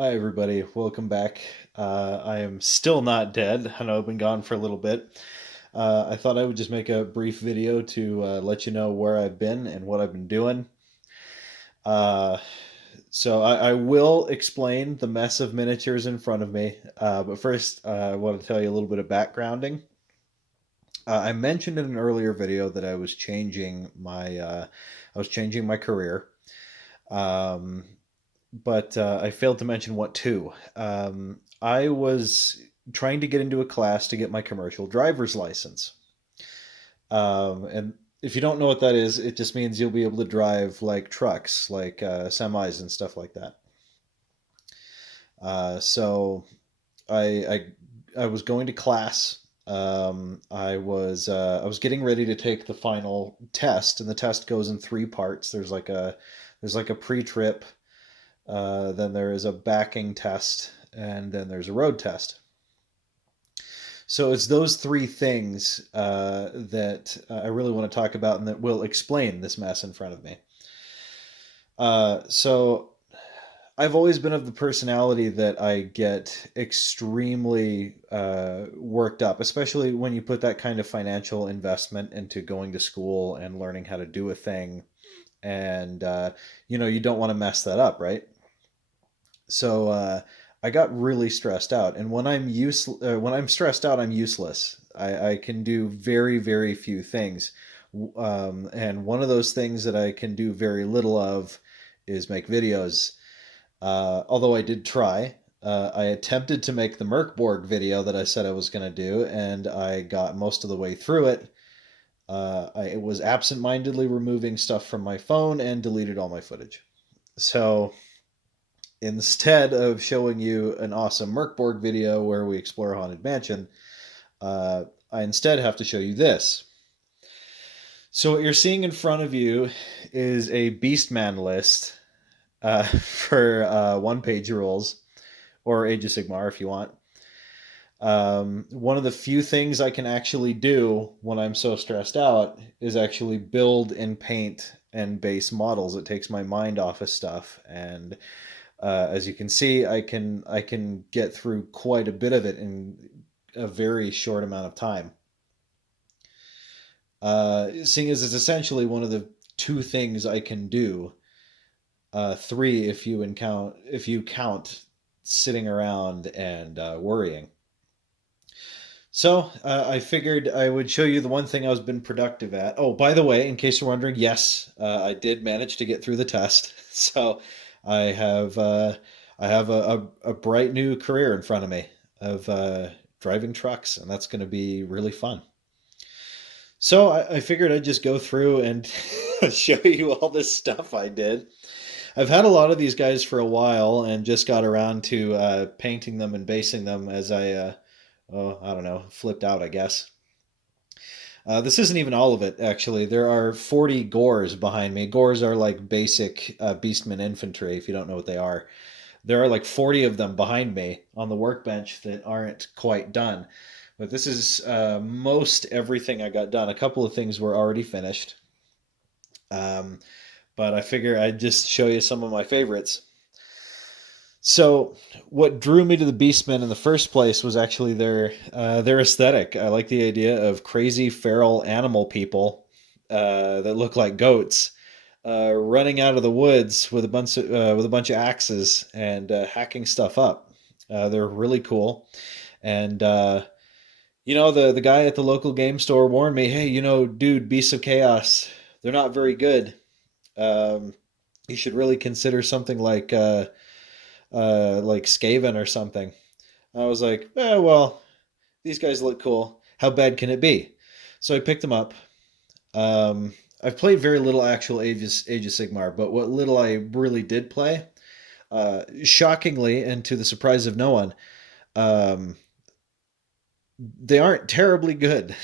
Hi, everybody. Welcome back. I am still not dead. I know I've been gone for a little bit. I thought I would just make a brief video to let you know where I've been and what I've been doing. Uh, so I will explain the mess of miniatures in front of me. But first, I want to tell you a little bit of backgrounding. I mentioned in an earlier video that I was changing my career. Um, but I failed to mention what to. I was trying to get into a class to get my commercial driver's license. And if you don't know what that is, it just means you'll be able to drive like trucks, like semis and stuff like that. So I, I was going to class. I was getting ready to take the final test, and the test goes in three parts. There's like a pre-trip, then there is a backing test, and then there's a road test. So it's those three things that I really want to talk about and that will explain this mess in front of me. So I've always been of the personality that I get extremely worked up, especially when you put that kind of financial investment into going to school and learning how to do a thing. And, you don't want to mess that up, right? So I got really stressed out, and when I'm stressed out, I'm useless. I can do very, very few things, and one of those things that I can do very little of is make videos. Although I did try. I attempted to make the Merkborg video that I said I was going to do, and I got most of the way through it. I was absentmindedly removing stuff from my phone and deleted all my footage. So instead of showing you an awesome Merkborg video where we explore a haunted mansion, I instead have to show you this. So what you're seeing in front of you is a Beastman list for one-page rules, or Age of Sigmar if you want. One of the few things I can actually do when I'm so stressed out is actually build and paint and base models. It takes my mind off of stuff, and as you can see, I can get through quite a bit of it in a very short amount of time. Seeing as it's essentially one of the two things I can do, three if you count sitting around and worrying. So I figured I would show you the one thing I was been productive at. Oh, by the way, in case you're wondering, yes, I did manage to get through the test. So I have uh, I have a bright new career in front of me of driving trucks, and that's going to be really fun. So I figured I'd just go through and show you all this stuff I did. I've had a lot of these guys for a while and just got around to painting them and basing them as I don't know, flipped out, I guess. This isn't even all of it, actually. There are 40 gores behind me. Gores are like basic Beastman infantry, if you don't know what they are. There are like 40 of them behind me on the workbench that aren't quite done. But this is most everything I got done. A couple of things were already finished. Um, but I figure I'd just show you some of my favorites. So, what drew me to the Beastmen in the first place was actually their aesthetic. I like the idea of crazy feral animal people that look like goats running out of the woods with a bunch of axes and hacking stuff up. They're really cool, and the guy at the local game store warned me, "Hey, dude, Beasts of Chaos, they're not very good. Um, you should really consider something like Skaven or something." I was like, well, these guys look cool. How bad can it be? So I picked them up. I've played very little actual Age of Sigmar, but what little I really did play, shockingly, and to the surprise of no one, um, they aren't terribly good.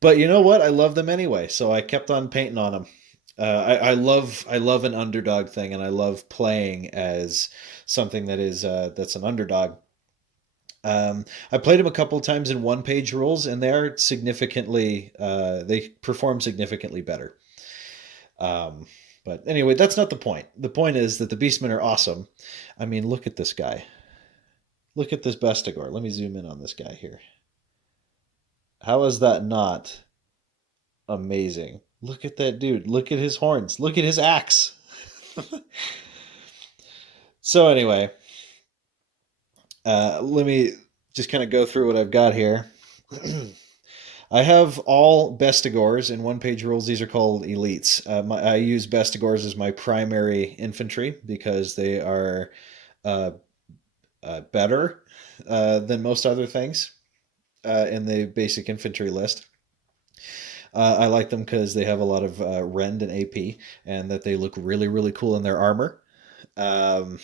But you know what? I love them anyway, so I kept on painting on them. I love an underdog thing, and I love playing as something that's an underdog. I played them a couple of times in one page rules, and they perform significantly better. Um, But anyway, that's not the point. The point is that the Beastmen are awesome. I mean, look at this guy. Look at this Bestigor. Let me zoom in on this guy here. How is that not amazing? Look at that dude. Look at his horns. Look at his axe. So anyway, let me just kind of go through what I've got here. I have all Bestigors in one-page rules. These are called elites. I use Bestigors as my primary infantry because they are uh, better than most other things in the basic infantry list. I like them because they have a lot of rend and AP, and that they look really, really cool in their armor. Um,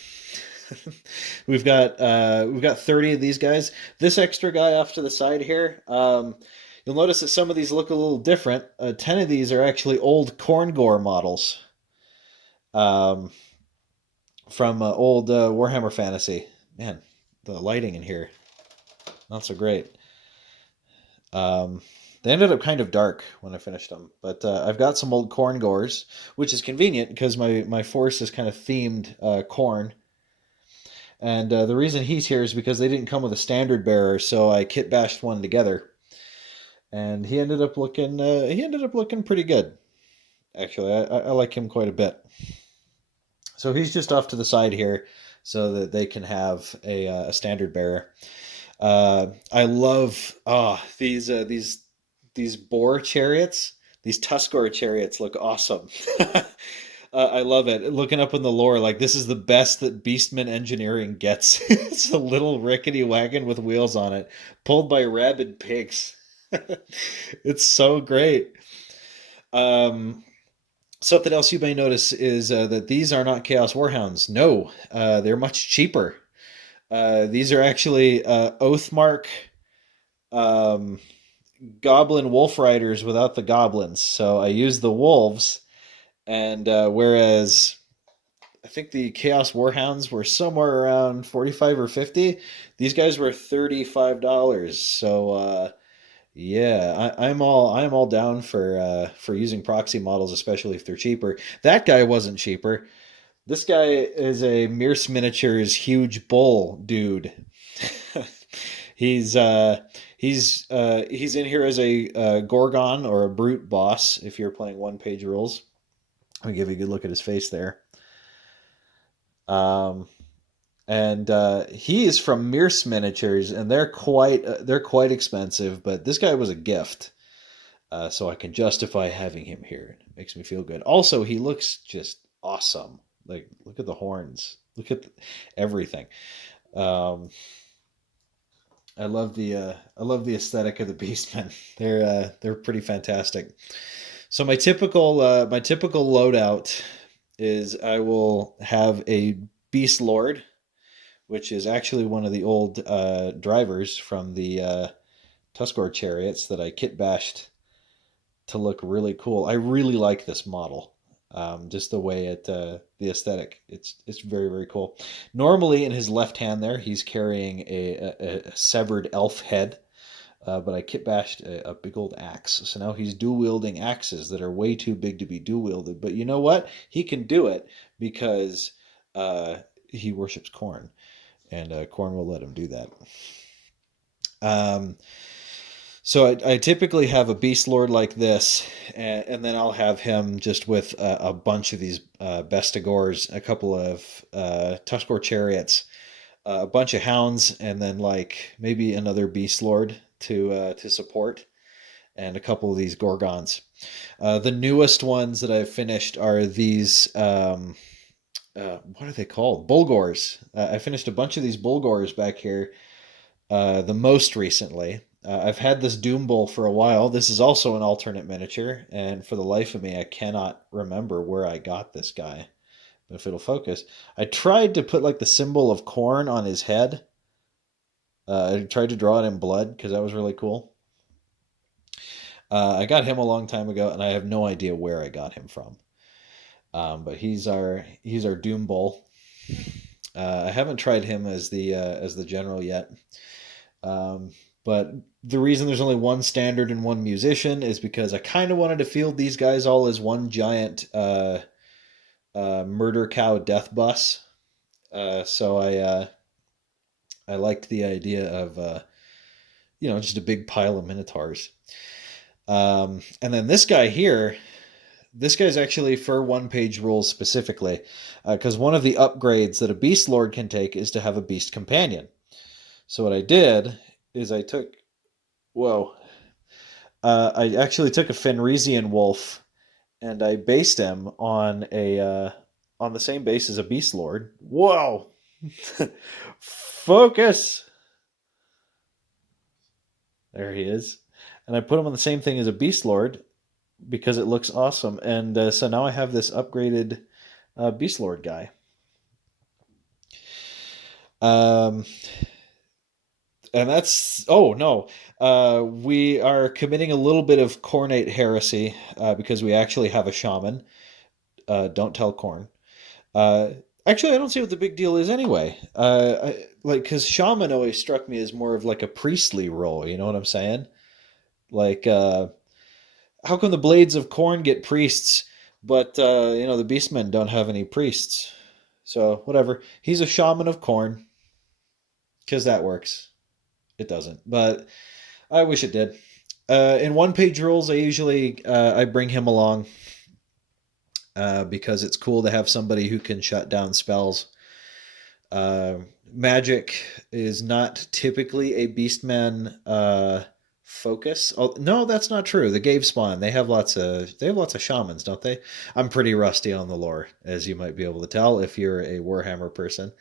we've got 30 of these guys. This extra guy off to the side here. You'll notice that some of these look a little different. 10 of these are actually old Khorngor models um, from old Warhammer Fantasy. Man, the lighting in here not so great. Um, they ended up kind of dark when I finished them, but I've got some old Khorngors, which is convenient because my force is kind of themed Khorne. And the reason he's here is because they didn't come with a standard bearer, so I kit bashed one together, and he ended up looking pretty good. Actually, I like him quite a bit. So he's just off to the side here, so that they can have a standard bearer. I love these boar chariots. These Tuscarora chariots look awesome. I love it. Looking up in the lore, like this is the best that Beastman engineering gets. It's a little rickety wagon with wheels on it, pulled by rabid pigs. It's so great. Um, Something else you may notice is that these are not Chaos Warhounds. No, they're much cheaper. These are actually Oathmark um, Goblin Wolf Riders without the goblins. So I use the wolves, and whereas I think the Chaos Warhounds were somewhere around 45 or 50, these guys were $35. So yeah, I'm all down for using proxy models, especially if they're cheaper. That guy wasn't cheaper. This guy is a Mears Miniatures huge bull dude. he's uh he's in here as a Gorgon or a brute boss if you're playing one page rules. Let me give you a good look at his face there. Um, and he is from Mears Miniatures, and they're quite expensive. But this guy was a gift, so I can justify having him here. It makes me feel good. Also, he looks just awesome. Like, look at the horns. Look at everything. Um, I love the aesthetic of the Beastmen. They're pretty fantastic. So my typical loadout is I will have a Beast Lord, which is actually one of the old drivers from the Tuscarora chariots that I kit bashed to look really cool. I really like this model. Just the way the aesthetic. It's very, very cool. Normally, in his left hand there, he's carrying a severed elf head, but I kit bashed a big old axe. So now he's dual wielding axes that are way too big to be dual wielded. But you know what? He can do it because he worships Khorne, and Khorne will let him do that. Um, so I typically have a beast lord like this, and then I'll have him just with a bunch of these bestigors, a couple of Tuscarora chariots, a bunch of hounds, and then like maybe another beast lord to support, and a couple of these gorgons. The newest ones that I've finished are these. What are they called? Bulgors. I finished a bunch of these Bulgors back here the most recently. I've had this Doom Bull for a while. This is also an alternate miniature, and for the life of me, I cannot remember where I got this guy. But if it'll focus, I tried to put like the symbol of Khorne on his head. I tried to draw it in blood because that was really cool. I got him a long time ago, and I have no idea where I got him from. But he's our Doom Bull. I haven't tried him as the general yet. Um, but the reason there's only one standard and one musician is because I kind of wanted to field these guys all as one giant Murder Cow Death Bus. So I liked the idea of just a big pile of minotaurs. And then this guy here, this guy's actually for one page rules specifically, because one of the upgrades that a beast lord can take is to have a beast companion. So what I did is whoa, I actually took a Fenrisian wolf and I based him on the same base as a beast lord. Whoa, focus. There he is, and I put him on the same thing as a beast lord because it looks awesome. And so now I have this upgraded beast lord guy. Um, and that's oh no, we are committing a little bit of Khornate heresy because we actually have a shaman. Don't tell Khorne. Uh, Actually, I don't see what the big deal is anyway. Because shaman always struck me as more of like a priestly role. You know what I'm saying? Like, how come the Blades of Khorne get priests, but the Beastmen don't have any priests? So whatever. He's a shaman of Khorne because that works. It doesn't, but I wish it did. In one page rules, I bring him along because it's cool to have somebody who can shut down spells. Magic is not typically a Beastman focus. Oh, no, that's not true. The Gave Spawn, they have lots of shamans, don't they? I'm pretty rusty on the lore, as you might be able to tell if you're a Warhammer person.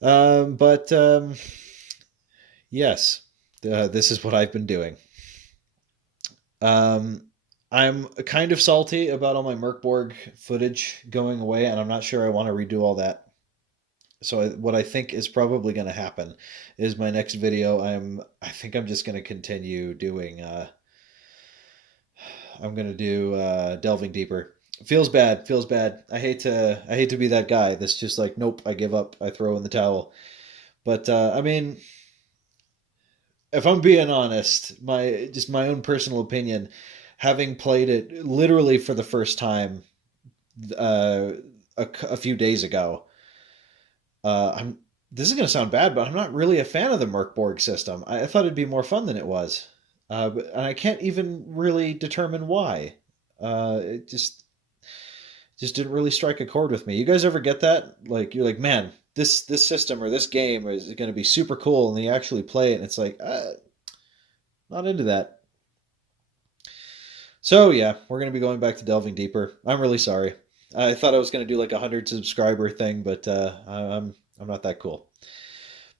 But yes, this is what I've been doing. I'm kind of salty about all my Merkborg footage going away, and I'm not sure I want to redo all that. So what I think is probably going to happen is my next video. I think I'm just going to continue doing. I'm going to do delving deeper. Feels bad. Feels bad. I hate to be that guy that's just like, nope, I give up. I throw in the towel. But I mean, if I'm being honest, my own personal opinion, having played it literally for the first time uh, a few days ago, I'm this is going to sound bad, but I'm not really a fan of the Merkborg system. I thought it'd be more fun than it was, and I can't even really determine why. It just didn't really strike a chord with me. You guys ever get that? Like you're like, man, this system or this game is going to be super cool, and then you actually play it, and it's like, not into that. So yeah, we're going to be going back to delving deeper. I'm really sorry. I thought I was going to do like a 100 subscriber thing, but I'm not that cool.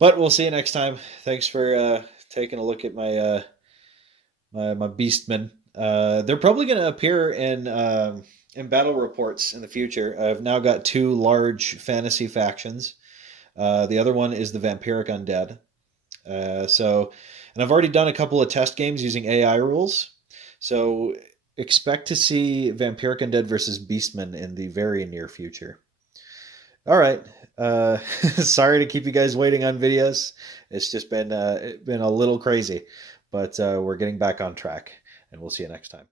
But we'll see you next time. Thanks for taking a look at my Beastmen. They're probably going to appear in battle reports in the future. I've now got two large fantasy factions. The other one is the Vampiric Undead. And I've already done a couple of test games using AI rules. So expect to see Vampiric Undead versus Beastmen in the very near future. All right. Sorry to keep you guys waiting on videos. It's just been a little crazy, but we're getting back on track, and we'll see you next time.